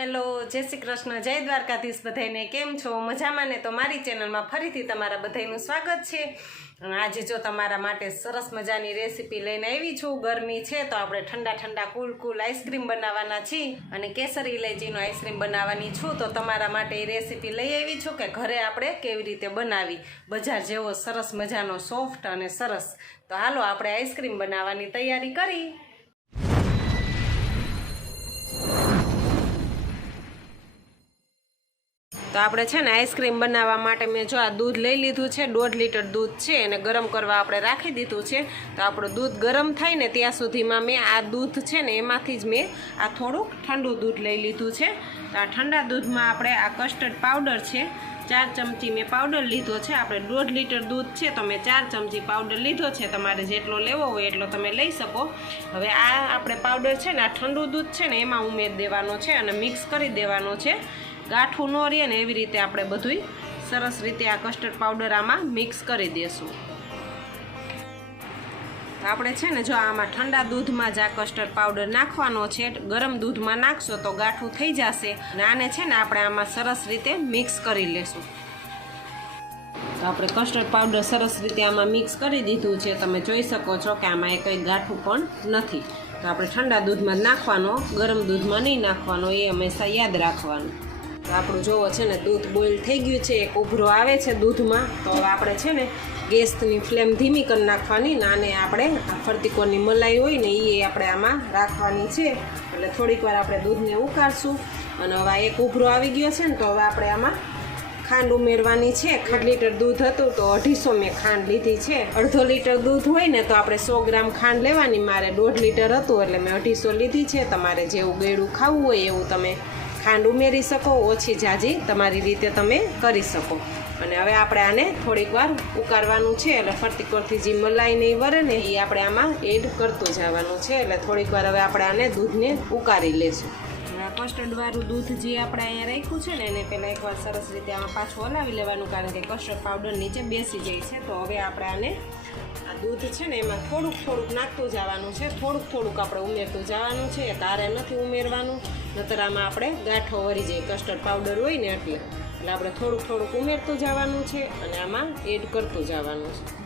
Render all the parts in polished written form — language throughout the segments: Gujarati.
હેલો, જય શ્રી કૃષ્ણ, જય દ્વારકાધીશ બધાને. કેમ છો? મજામાં ને? તો મારી ચેનલમાં ફરીથી તમારા બધાનું સ્વાગત છે. અને આજે જો તમારા માટે સરસ મજાની રેસીપી લઈને આવી છું. ગરમી છે તો આપણે ઠંડા ઠંડા કુલ આઈસ્ક્રીમ બનાવવાના છીએ અને કેસરી ઇલાયચીનો આઈસ્ક્રીમ બનાવવાની છું. તો તમારા માટે એ રેસીપી લઈ આવી છું કે ઘરે આપણે કેવી રીતે બનાવી, બજાર જેવો સરસ મજાનો સોફ્ટ અને સરસ. તો હાલો આપણે આઈસ્ક્રીમ બનાવવાની તૈયારી કરી. તો આપણે છે ને આઈસ્ક્રીમ બનાવવા માટે મેં જો આ દૂધ લઈ લીધું છે. 1.5 લીટર દૂધ છે એને ગરમ કરવા આપણે રાખી દીધું છે. તો આપણું દૂધ ગરમ થાય ને ત્યાં સુધીમાં મેં આ દૂધ છે ને એમાંથી જ મેં આ થોડુંક ઠંડુ દૂધ લઈ લીધું છે. તો આ ઠંડા દૂધમાં આપણે આ કસ્ટર્ડ પાવડર છે 4 ચમચી મેં પાવડર લીધો છે. આપણે 1.5 લીટર દૂધ છે તો મેં 4 ચમચી પાવડર લીધો છે. તમારે જેટલો લેવો હોય એટલો તમે લઈ શકો. હવે આ આપણે પાવડર છે ને આ ઠંડુ દૂધ છે ને એમાં ઉમેરી દેવાનો છે અને મિક્સ કરી દેવાનો છે. ગાંઠું ન રહે ને એવી રીતે આપણે બધુંય સરસ રીતે આ કસ્ટર્ડ પાવડર આમાં મિક્સ કરી દઈશું. આપણે છે ને જો આમાં ઠંડા દૂધમાં જ આ કસ્ટર્ડ પાવડર નાખવાનો છે. ગરમ દૂધમાં નાખશો તો ગાંઠું થઈ જશે. અને આને છે ને આપણે આમાં સરસ રીતે મિક્સ કરી લેશું. તો આપણે કસ્ટર્ડ પાવડર સરસ રીતે આમાં મિક્સ કરી દીધું છે. તમે જોઈ શકો છો કે આમાં એ કંઈ ગાંઠું પણ નથી. તો આપણે ઠંડા દૂધમાં જ નાખવાનો, ગરમ દૂધમાં નહીં નાખવાનો, એ હંમેશા યાદ રાખવાનું. આપણું જોવો છે ને દૂધ બોઇલ થઈ ગયું છે, એક ઉભરો આવે છે દૂધમાં. તો હવે આપણે છે ને ગેસની ફ્લેમ ધીમી કરી નાખવાની. નાને આપણે આ ફરતીકોની મલાઈ હોય ને એ આપણે આમાં રાખવાની છે. એટલે થોડીક વાર આપણે દૂધને ઉકાળશું. અને હવે એક ઉભરો આવી ગયો છે ને તો હવે આપણે આમાં ખાંડ ઉમેરવાની છે. 1 લીટર દૂધ હતું તો 250 મેં ખાંડ લીધી છે. 1/2 લીટર દૂધ હોય ને તો આપણે 100 ગ્રામ ખાંડ લેવાની. મારે 1.5 લીટર હતું એટલે મેં 250 લીધી છે. તમારે જેવું ગળ્યું ખાવું હોય એવું તમે ખાંડ ઉમેરી શકો, ઓછી જાજી તમારી રીતે તમે કરી શકો. અને હવે આપણે આને થોડીક વાર ઉકાળવાનું છે. એટલે ફરતીકોરથી જે મલાઈ નહીં વરે ને એ આપણે આમાં એડ કરતું જવાનું છે. એટલે થોડીક વાર હવે આપણે આને દૂધને ઉકાળી લેશું. કસ્ટર્ડવાળું દૂધ જે આપણે અહીંયા રાખ્યું છે ને એને પહેલાં એકવાર સરસ રીતે આમાં પાછું હલાવી લેવાનું, કારણ કે કસ્ટર્ડ પાવડર નીચે બેસી જાય છે. તો હવે આપણે આને આ દૂધ છે ને એમાં થોડુંક નાખતું જવાનું છે. થોડુંક આપણે ઉમેરતું જવાનું છે. તારે નથી ઉમેરવાનું, નતર આમાં આપણે ગાંઠો વળી જાય. કસ્ટર્ડ પાવડર હોય ને એટલે આપણે થોડુંક ઉમેરતું જવાનું છે અને આમાં એડ કરતું જવાનું છે.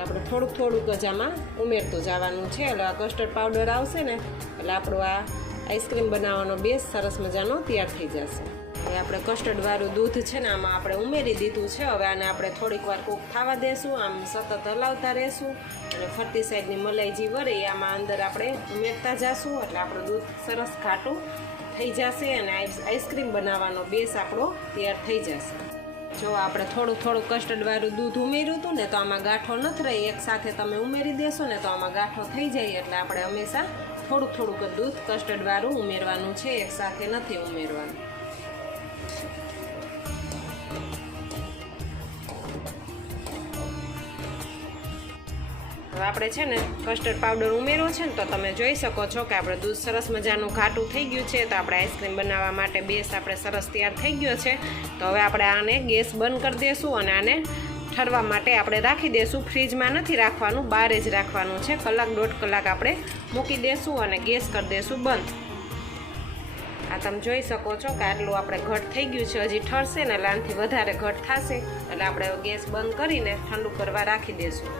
આપણે થોડુંક જ આમાં ઉમેરતું જવાનું છે. એટલે આ કસ્ટર્ડ પાવડર આવશે ને એટલે આપણું આ આઈસ્ક્રીમ બનાવવાનો બેઝ સરસ મજાનો તૈયાર થઈ જશે. હવે આપણે કસ્ટર્ડવાળું દૂધ છે ને આમાં આપણે ઉમેરી દીધું છે. હવે આને આપણે થોડીક વાર કૂક થવા દેશું. આમ સતત હલાવતા રહેશું અને ફરતી સાઈડની મલાઈ જે વળે આમાં અંદર આપણે ઉમેરતા જશું. એટલે આપણું દૂધ સરસ ઘાટું થઈ જશે અને આઈસ્ક્રીમ બનાવવાનો બેઝ આપણો તૈયાર થઈ જશે. જો આપણે થોડું કસ્ટર્ડવાળું દૂધ ઉમેર્યું હતું ને તો આમાં ગાંઠો નથી રહી. એકસાથે તમે ઉમેરી દેશો ને તો આમાં ગાંઠો થઈ જાય. એટલે આપણે હંમેશા થોડુંક જ દૂધ કસ્ટર્ડવાળું ઉમેરવાનું છે, એકસાથે નથી ઉમેરવાનું. હવે આપણે છે ને કસ્ટર્ડ પાવડર ઉમેર્યો છે ને તો તમે જોઈ શકો છો કે આપણે દૂધ સરસ મજાનું ઘાટું થઈ ગયું છે. તો આપણે આઈસ્ક્રીમ બનાવવા માટે બેઝ આપણે સરસ તૈયાર થઈ ગયો છે. તો હવે આપણે આને ગેસ બંધ કરી દઈશું અને આને ઠરવા માટે આપણે રાખી દઈશું. ફ્રીજમાં નથી રાખવાનું, બહાર જ રાખવાનું છે. 1-1.5 કલાક આપણે મૂકી દઈશું અને ગેસ કરી દઈશું બંધ. આ તમે જોઈ શકો છો કે આટલું આપણે ઘટ થઈ ગયું છે. હજી ઠરશે ને એટલે આનાથી વધારે ઘટ થશે. એટલે આપણે ગેસ બંધ કરીને ઠંડુ કરવા રાખી દઈશું.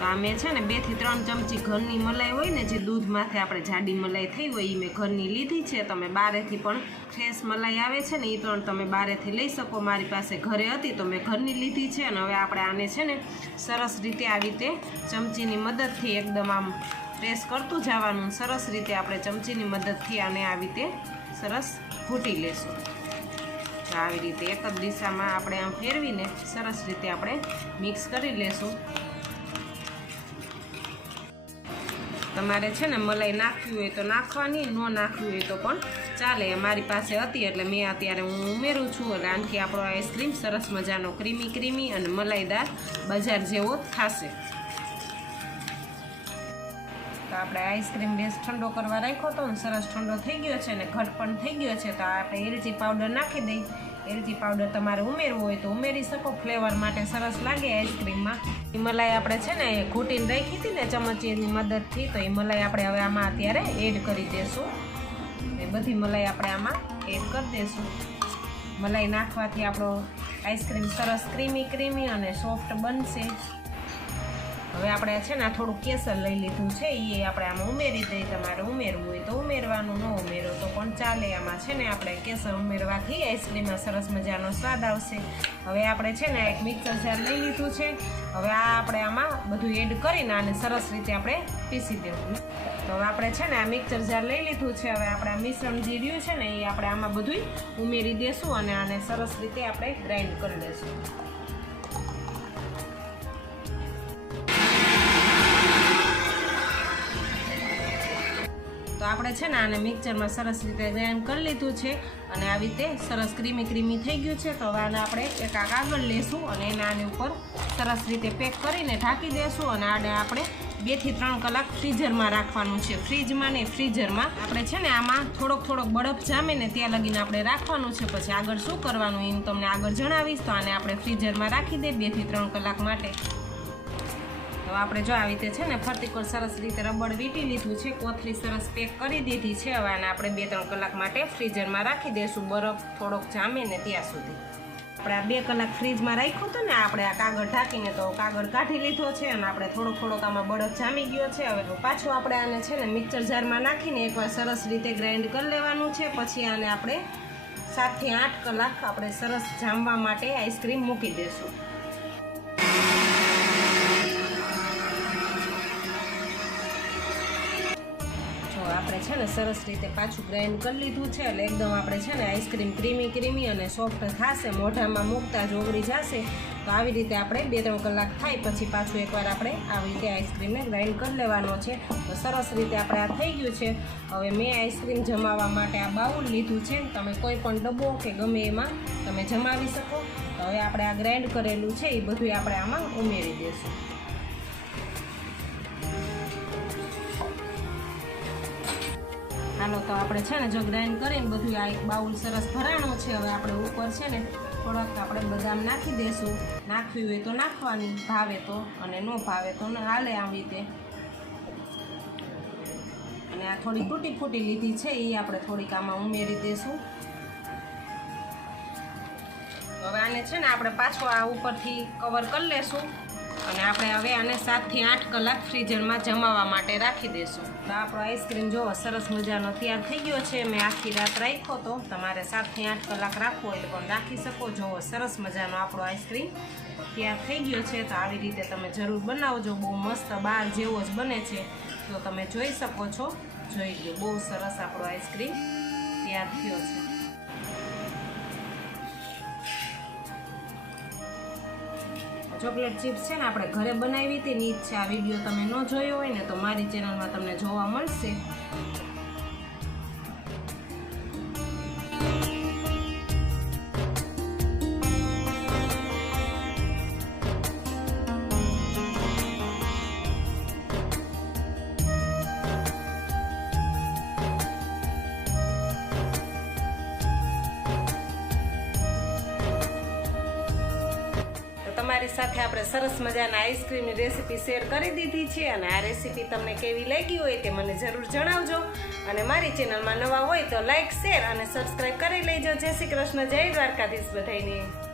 તો આ મેં છે ને 2 થી 3 ચમચી ઘરની મલાઈ હોય ને જે દૂધમાંથી આપણે જાડી મલાઈ થઈ હોય એ મેં ઘરની લીધી છે. તમે બારેથી પણ ફ્રેશ મલાઈ આવે છે ને એ પણ તમે બારેથી લઈ શકો. મારી પાસે ઘરે હતી તો મેં ઘરની લીધી છે. અને હવે આપણે આને છે ને સરસ રીતે આવી રીતે ચમચીની મદદથી એકદમ આમ પ્રેસ કરતું જવાનું. સરસ રીતે આપણે ચમચીની મદદથી આને આવી રીતે સરસ ઘૂંટી લેશું. આવી રીતે એક જ દિશામાં આપણે આમ ફેરવીને સરસ રીતે આપણે મિક્સ કરી લેશું. તમારે છે ને મલાઈ નાખવી હોય તો નાખવાની, ન નાખવી હોય તો પણ ચાલે. મારી પાસે હતી એટલે મેં અત્યારે હું ઉમેરું છું. એટલે આનાથી આપણો આઈસ્ક્રીમ સરસ મજાનો ક્રીમી અને મલાઈદાર બજાર જેવો થશે. તો આપણે આઈસ્ક્રીમ બેઝ ઠંડો કરવા રાખ્યો હતો ને સરસ ઠંડો થઈ ગયો છે ને ઘટ પણ થઈ ગયો છે. તો આપણે એલચી પાવડર નાખી દઈ. એલચી પાવડર તમારે ઉમેરવું હોય તો ઉમેરી શકો. ફ્લેવર માટે સરસ લાગે આઈસ્ક્રીમમાં. એ મલાઈ આપણે છે ને ઘૂંટીને રાખી હતી ને ચમચીની મદદથી, તો એ મલાઈ આપણે હવે આમાં અત્યારે એડ કરી દઈશું. એ બધી મલાઈ આપણે આમાં એડ કરી દઈશું. મલાઈ નાખવાથી આપણો આઈસ્ક્રીમ સરસ ક્રીમી અને સોફ્ટ બનશે. હવે આપણે છે ને થોડું કેસર લઈ લીધું છે, એ આપણે આમાં ઉમેરી દઈએ. તમારે ઉમેરવું હોય તો ઉમેરવાનું, ન ઉમેરો તો પણ ચાલે. આમાં છે ને આપણે કેસર ઉમેરવાથી આઈસ્ક્રીમમાં સરસ મજાનો સ્વાદ આવશે. હવે આપણે છે ને એક મિક્સર જાર લઈ લીધું છે. હવે આ આપણે આમાં બધું એડ કરીને આને સરસ રીતે આપણે પીસી દેવું. તો હવે આપણે છે ને આ મિક્સર જાર લઈ લીધું છે. હવે આપણે આ મિશ્રણ જે રહ્યું છે ને એ આપણે આમાં બધું ઉમેરી દઈશું અને આને સરસ રીતે આપણે ગ્રાઇન્ડ કરી દઈશું. તો આપણે છે ને આને મિક્સરમાં સરસ રીતે ગ્રાઇન્ડ કરી લીધું છે અને આવી રીતે સરસ ક્રીમી થઈ ગયું છે. તો હવે આને આપણે એક કાગળ લેશું અને એને આની ઉપર સરસ રીતે પેક કરીને ઢાંકી દઈશું અને આને આપણે 2 થી 3 કલાક ફ્રીઝરમાં રાખવાનું છે. ફ્રીજમાં નહીં, ફ્રીઝરમાં. આપણે છે ને આમાં થોડોક બરફ જામે ને ત્યાં લગીને આપણે રાખવાનું છે. પછી આગળ શું કરવાનું એ હું તમને આગળ જણાવીશ. તો આને આપણે ફ્રીઝરમાં રાખી દઈએ 2 થી 3 કલાક માટે. તો આપણે જો આવી રીતે છે ને ફરતીકોર સરસ રીતે રબડ વીંટી લીધું છે, કોથળી સરસ પેક કરી દીધી છે. હવે આને આપણે 2-3 કલાક માટે ફ્રીઝરમાં રાખી દઈશું, બરફ થોડોક જામે ને ત્યાં સુધી. આપણે આ 2 કલાક ફ્રીજમાં રાખ્યું હતું ને આપણે આ કાગળ ઢાંકીને, તો કાગળ કાઢી લીધો છે અને આપણે થોડોક આમાં બરફ જામી ગયો છે. હવે પાછું આપણે આને છે ને મિક્સર જારમાં નાખીને એકવાર સરસ રીતે ગ્રાઇન્ડ કરી લેવાનું છે. પછી આને આપણે 7 થી 8 કલાક આપણે સરસ જામવા માટે આઈસ્ક્રીમ મૂકી દઈશું. આપણે છે ને સરસ રીતે પાછું ગ્રાઇન્ડ કરી લીધું છે એટલે એકદમ આપણે છે ને આઈસ્ક્રીમ ક્રીમી અને સોફ્ટ થશે, મોઢામાં મૂકતા જ ઓગળી જશે. તો આવી રીતે આપણે 2-3 કલાક થાય પછી પાછું એકવાર આપણે આવી રીતે આઈસ્ક્રીમને ગ્રાઇન્ડ કરી લેવાનો છે. તો સરસ રીતે આપણે આ થઈ ગયું છે. હવે મેં આઈસ્ક્રીમ જમાવવા માટે આ બાઉલ લીધું છે. તમે કોઈ પણ ડબ્બો કે ગમે એમાં તમે જમાવી શકો. તો હવે આપણે આ ગ્રાઇન્ડ કરેલું છે એ બધું આપણે આમાં ઉમેરી દઈશું. હાલો, તો આપણે છે ને જો ગ્રાઇન્ડ કરીને બધું આ એક બાઉલ સરસ ભરાણો છે. હવે આપણે ઉપર છે ને થોડાક આપણે બદામ નાખી દઈશું. નાખવી હોય તો નાખવાની, ભાવે તો, અને ન ભાવે તો હાલે આવી રીતે. અને આ થોડી તૂટી ફૂટી લીધી છે એ આપણે થોડીક આમાં ઉમેરી દઈશું. હવે આને છે ને આપણે પાછું આ ઉપરથી કવર કરી લેશું અને આપણે હવે આને 7 થી 8 કલાક ફ્રીઝરમાં જમાવવા માટે રાખી દઈશું. તો આપણો આઈસ્ક્રીમ જોવો સરસ મજાનો તૈયાર થઈ ગયો છે. મેં આખી રાત રાખ્યો તો, તમારે 7 થી 8 કલાક રાખવો એટલે પણ રાખી શકો. જોવો સરસ મજાનો આપણો આઈસ્ક્રીમ તૈયાર થઈ ગયો છે. તો આવી રીતે તમે જરૂર બનાવજો, બહુ મસ્ત બહાર જેવો જ બને છે. તો તમે જોઈ શકો છો, જોઈ લો બહુ સરસ આપણો આઈસ્ક્રીમ તૈયાર થયો છે. ચોકલેટ ચિપ્સ છે ને આપણે ઘરે બનાવી હતી ની જ છે. આ વિડીયો તમે ન જોયો હોય ને તો મારી ચેનલમાં તમને જોવા મળશે. તમારી સાથે આપણે સરસ મજાના આઈસ્ક્રીમની રેસીપી શેર કરી દીધી છે અને આ રેસીપી તમને કેવી લાગી હોય તે મને જરૂર જણાવજો. અને મારી ચેનલમાં નવા હોય તો લાઈક, શેર અને સબસ્ક્રાઈબ કરી લેજો. જય શ્રી કૃષ્ણ, જય દ્વારકાધીશ બધાયને.